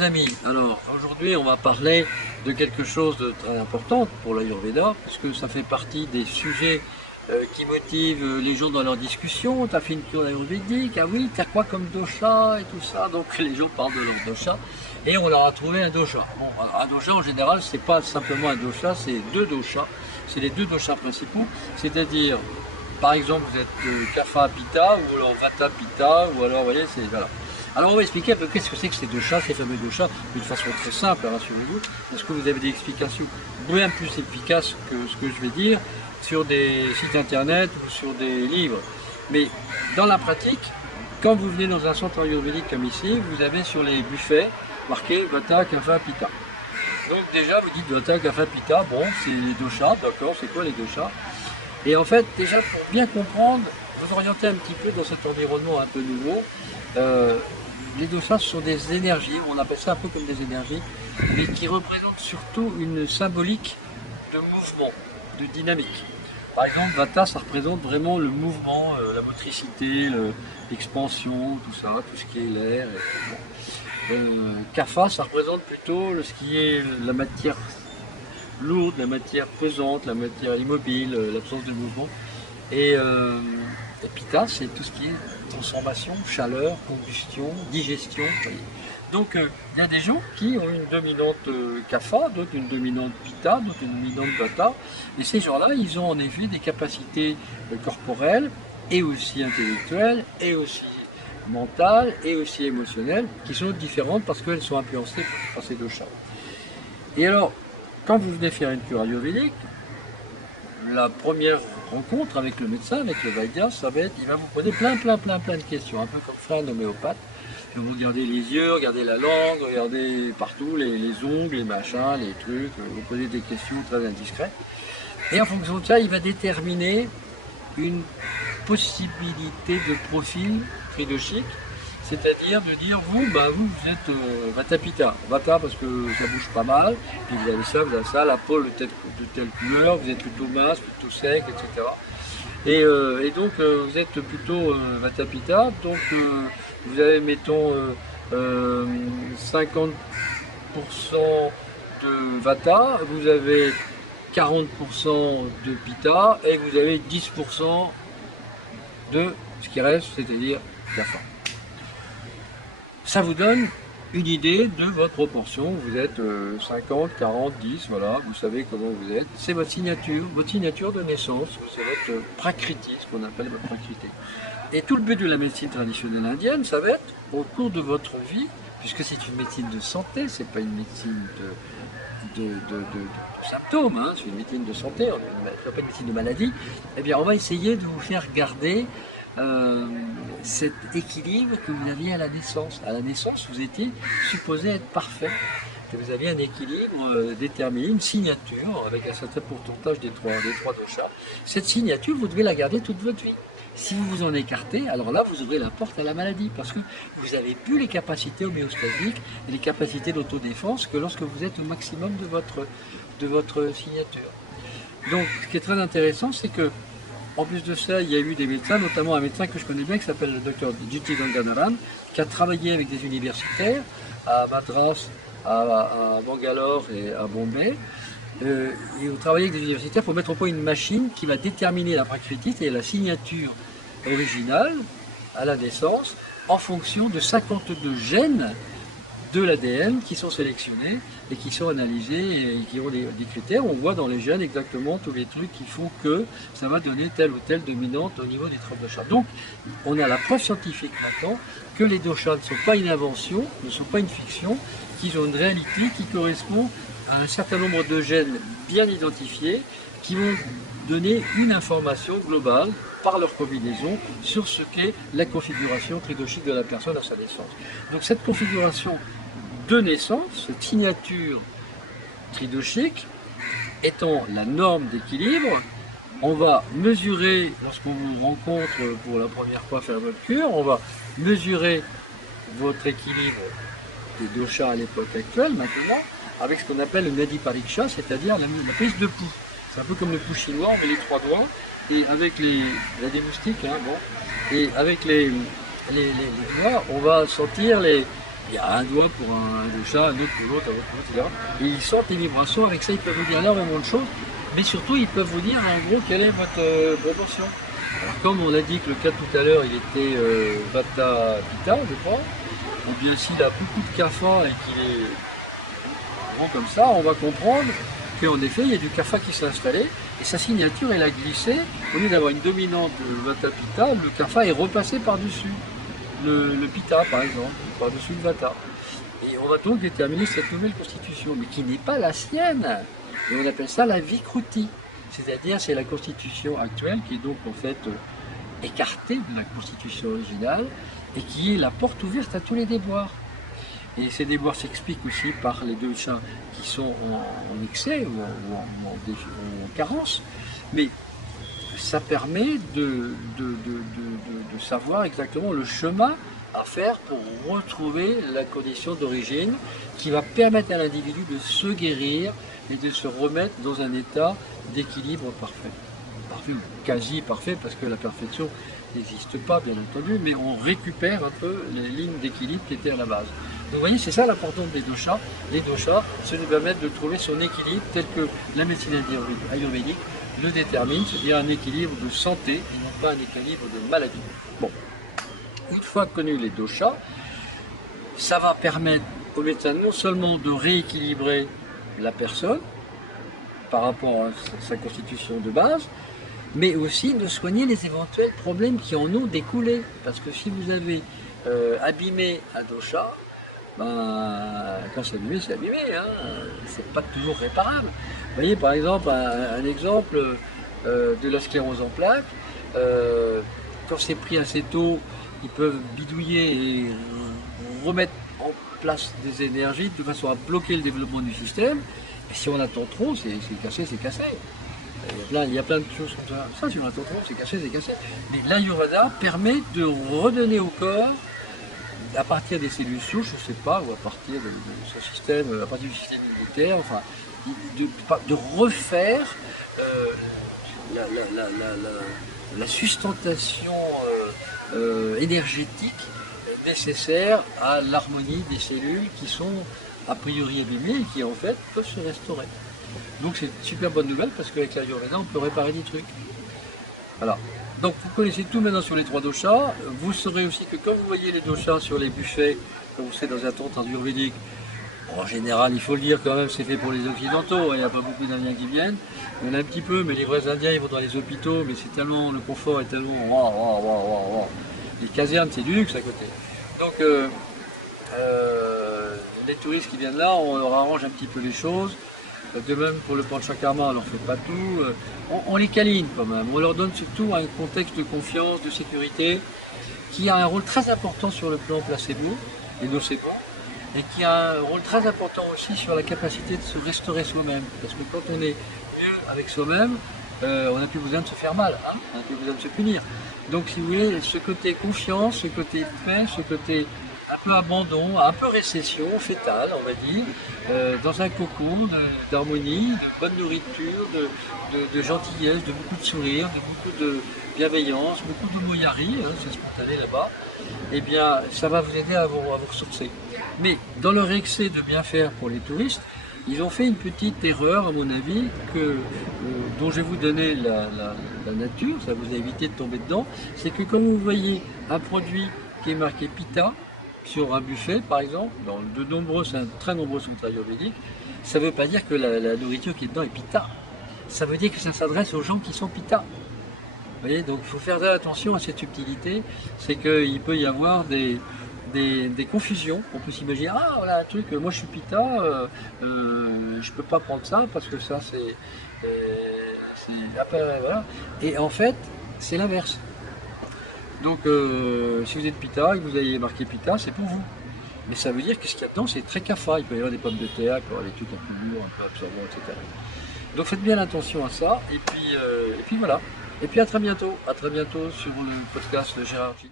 mes amis, alors aujourd'hui on va parler de quelque chose de très important pour l'Ayurveda, puisque ça fait partie des sujets qui motivent les gens dans leurs discussions. Tu as fait une cure ayurvédique, ah oui, tu as quoi comme dosha et tout ça, donc les gens parlent de leur dosha, et on leur a trouvé un dosha. Bon, alors, un dosha en général, c'est pas simplement un dosha, c'est deux doshas, c'est les deux doshas principaux, c'est-à-dire, par exemple, vous êtes Kapha Pitta, ou alors Vata Pitta, ou alors, vous voyez, c'est... Voilà. Alors on va expliquer un peu qu'est-ce que c'est que ces deux chats, ces fameux deux chats, d'une façon très simple, rassurez-vous, parce que vous avez des explications bien plus efficaces que ce que je vais dire sur des sites internet ou sur des livres. Mais dans la pratique, quand vous venez dans un centre ayurvédique comme ici, vous avez sur les buffets marqué Vata, Kapha, Pitta. Donc déjà vous dites Vata, Kapha, Pitta, bon c'est les deux chats, d'accord, c'est quoi les deux chats? Et en fait, déjà pour bien comprendre, vous orienter un petit peu dans cet environnement un peu nouveau, les doshas sont des énergies, on appelle ça un peu comme des énergies, mais qui représentent surtout une symbolique de mouvement, de dynamique. Par exemple, Vata, ça représente vraiment le mouvement, la motricité, l'expansion, tout ça, tout ce qui est l'air. Kapha, ça représente plutôt ce qui est la matière lourde, la matière pesante, la matière immobile, l'absence de mouvement. Et Pitta, c'est tout ce qui est transformation, chaleur, combustion, digestion. Donc il y a des gens qui ont une dominante Kapha, d'autres une dominante Pitta, d'autres une dominante Vata. Et ces gens-là, ils ont en effet des capacités corporelles et aussi intellectuelles et aussi mentales et aussi émotionnelles qui sont différentes parce qu'elles sont influencées par ces deux chats. Et alors, quand vous venez faire une cure ayurvédique, la première rencontre avec le médecin, avec le Vaidya, ça va être, il va vous poser plein de questions, un peu comme faire un homéopathe. Il va vous regarder les yeux, regarder la langue, regarder partout, les ongles, les machins, les trucs, vous poser des questions très indiscrètes. Et en fonction de ça, il va déterminer une possibilité de profil tridoshique, c'est-à-dire de dire vous êtes Vata Pitta. Vata parce que ça bouge pas mal, puis vous avez ça, la peau de telle couleur, vous êtes plutôt mince, plutôt sec, etc. Et donc vous êtes plutôt Vata Pitta, donc vous avez mettons 50% de Vata, vous avez 40% de Pitta et vous avez 10% de ce qui reste, c'est-à-dire Kapha. Ça vous donne une idée de votre proportion. Vous êtes 50, 40, 10, voilà, vous savez comment vous êtes. C'est votre signature de naissance, c'est votre prakriti, ce qu'on appelle votre prakriti. Et tout le but de la médecine traditionnelle indienne, ça va être, au cours de votre vie, puisque c'est une médecine de santé, c'est pas une médecine de symptômes, hein, c'est une médecine de santé, c'est pas une médecine de maladie, eh bien on va essayer de vous faire garder cet équilibre que vous aviez à la naissance. À la naissance, vous étiez supposé être parfait, que vous aviez un équilibre déterminé, une signature avec un certain pourcentage des trois doshas. Cette signature, vous devez la garder toute votre vie. Si vous vous en écartez, alors là, vous ouvrez la porte à la maladie, parce que vous n'avez plus les capacités homéostasiques et les capacités d'autodéfense que lorsque vous êtes au maximum de votre signature. Donc, ce qui est très intéressant, c'est que en plus de ça, il y a eu des médecins, notamment un médecin que je connais bien qui s'appelle le docteur Jyoti Ganganaran, qui a travaillé avec des universitaires à Madras, à Bangalore et à Bombay. Et vous travaillez avec des universitaires pour mettre au point une machine qui va déterminer la prakriti et la signature originale à la naissance en fonction de 52 gènes de l'ADN qui sont sélectionnés et qui sont analysés et qui ont des critères. On voit dans les gènes exactement tous les trucs qui font que ça va donner telle ou telle dominante au niveau des 3 doshas. Donc on a la preuve scientifique maintenant que les doshas ne sont pas une invention, ne sont pas une fiction, qu'ils ont une réalité qui correspond à un certain nombre de gènes bien identifiés qui vont donner une information globale par leur combinaison sur ce qu'est la configuration tridoshique de la personne à sa naissance. Donc cette configuration de naissance, cette signature tridoshique étant la norme d'équilibre, on va mesurer, lorsqu'on vous rencontre pour la première fois faire votre cure, on va mesurer votre équilibre des doshas à l'époque actuelle, maintenant, avec ce qu'on appelle le Nadi Pariksha, c'est-à-dire la prise de pouls. C'est un peu comme le pouls chinois, on met les 3 doigts, et avec il y a des moustiques, hein, bon, et avec les doigts, on va sentir Il y a un doigt pour un dosha, un autre pour l'autre, un autre pour l'autre, etc. Et ils sentent les vibrations, avec ça ils peuvent vous dire énormément de choses, mais surtout ils peuvent vous dire en gros quelle est votre proportion. Alors comme on a dit que le cas tout à l'heure il était Vata Pitta, je crois, ou bien s'il a beaucoup de kapha et qu'il est grand comme ça, on va comprendre qu'en effet il y a du kapha qui s'est installé et sa signature elle a glissé. Au lieu d'avoir une dominante Vata Pitta, le kapha est repassé par-dessus le Pitta par exemple, par-dessus le Vata. Et on va donc déterminer cette nouvelle constitution, mais qui n'est pas la sienne. Et on appelle ça la Vikruti. C'est-à-dire c'est la constitution actuelle qui est donc en fait écartée de la constitution originale et qui est la porte ouverte à tous les déboires. Et ces déboires s'expliquent aussi par les deux chats qui sont en excès ou en carence. Mais ça permet de savoir exactement le chemin à faire pour retrouver la condition d'origine qui va permettre à l'individu de se guérir et de se remettre dans un état d'équilibre parfait. Parfait ou quasi parfait, parce que la perfection n'existe pas, bien entendu, mais on récupère un peu les lignes d'équilibre qui étaient à la base. Donc vous voyez, c'est ça l'importance des doshas. Les doshas, c'est nous permettre de trouver son équilibre tel que la médecine ayurvédique le détermine, c'est-à-dire un équilibre de santé et non pas un équilibre de maladie. Bon, une fois connus les doshas, ça va permettre au médecin non seulement de rééquilibrer la personne par rapport à sa constitution de base, mais aussi de soigner les éventuels problèmes qui en ont découlé. Parce que si vous avez abîmé un dosha, quand c'est abîmé, hein, c'est pas toujours réparable. Vous voyez par exemple un exemple de la sclérose en plaques, quand c'est pris assez tôt, ils peuvent bidouiller et remettre en place des énergies de façon à bloquer le développement du système. Et si on attend trop, c'est cassé, c'est cassé. Il y a plein de choses comme ça. Si on attend trop, c'est cassé, c'est cassé. Mais l'Ayurveda permet de redonner au corps, à partir des cellules souches, je ne sais pas, ou à partir de son système, à partir du système immunitaire, enfin, de refaire la sustentation énergétique nécessaire à l'harmonie des cellules qui sont a priori abîmées et qui en fait peuvent se restaurer. Donc c'est une super bonne nouvelle parce qu'avec l'Ayurveda on peut réparer des trucs. Voilà. Donc vous connaissez tout maintenant sur les trois doshas. Vous saurez aussi que quand vous voyez les doshas sur les buffets, quand vous êtes dans un temple ayurvédique, en général, il faut le dire quand même, c'est fait pour les occidentaux, il n'y a pas beaucoup d'Indiens qui viennent. Il y en a un petit peu, mais les vrais Indiens, ils vont dans les hôpitaux, mais c'est tellement, le confort est tellement... Les casernes, c'est du luxe à côté. Donc, les touristes qui viennent là, on leur arrange un petit peu les choses. De même pour le panchakarma, on ne leur fait pas tout. On les câline quand même. On leur donne surtout un contexte de confiance, de sécurité, qui a un rôle très important sur le plan placebo et nocebo, et qui a un rôle très important aussi sur la capacité de se restaurer soi-même. Parce que quand on est mieux avec soi-même, on n'a plus besoin de se faire mal, hein, on n'a plus besoin de se punir. Donc si vous voulez, ce côté confiance, ce côté paix, ce côté un peu abandon, un peu récession fétale, on va dire, dans un cocon d'harmonie, de bonne nourriture, de gentillesse, de beaucoup de sourire, de beaucoup de bienveillance, beaucoup de moyari, hein, c'est spontané là-bas, eh bien ça va vous aider à vous ressourcer. Mais dans leur excès de bien faire pour les touristes, ils ont fait une petite erreur, à mon avis, dont je vais vous donner la nature, ça vous a évité de tomber dedans. C'est que quand vous voyez un produit qui est marqué Pitta, sur un buffet par exemple, dans très nombreux centres ayurvédiques, ça ne veut pas dire que la nourriture qui est dedans est Pitta. Ça veut dire que ça s'adresse aux gens qui sont Pitta. Vous voyez, donc il faut faire attention à cette subtilité, c'est qu'il peut y avoir des confusions. On peut s'imaginer, ah voilà un truc, moi je suis Pitta, je peux pas prendre ça parce que ça c'est voilà. Et en fait c'est l'inverse. Donc si vous êtes Pitta et que vous avez marqué Pitta, c'est pour vous. Mais ça veut dire que ce qu'il y a dedans c'est très kapha. Il peut y avoir des pommes de terre, il peut y avoir des trucs un peu lourds, un peu absorbants, etc. Donc faites bien attention à ça et puis voilà. Et puis à très bientôt sur le podcast de Gérard G.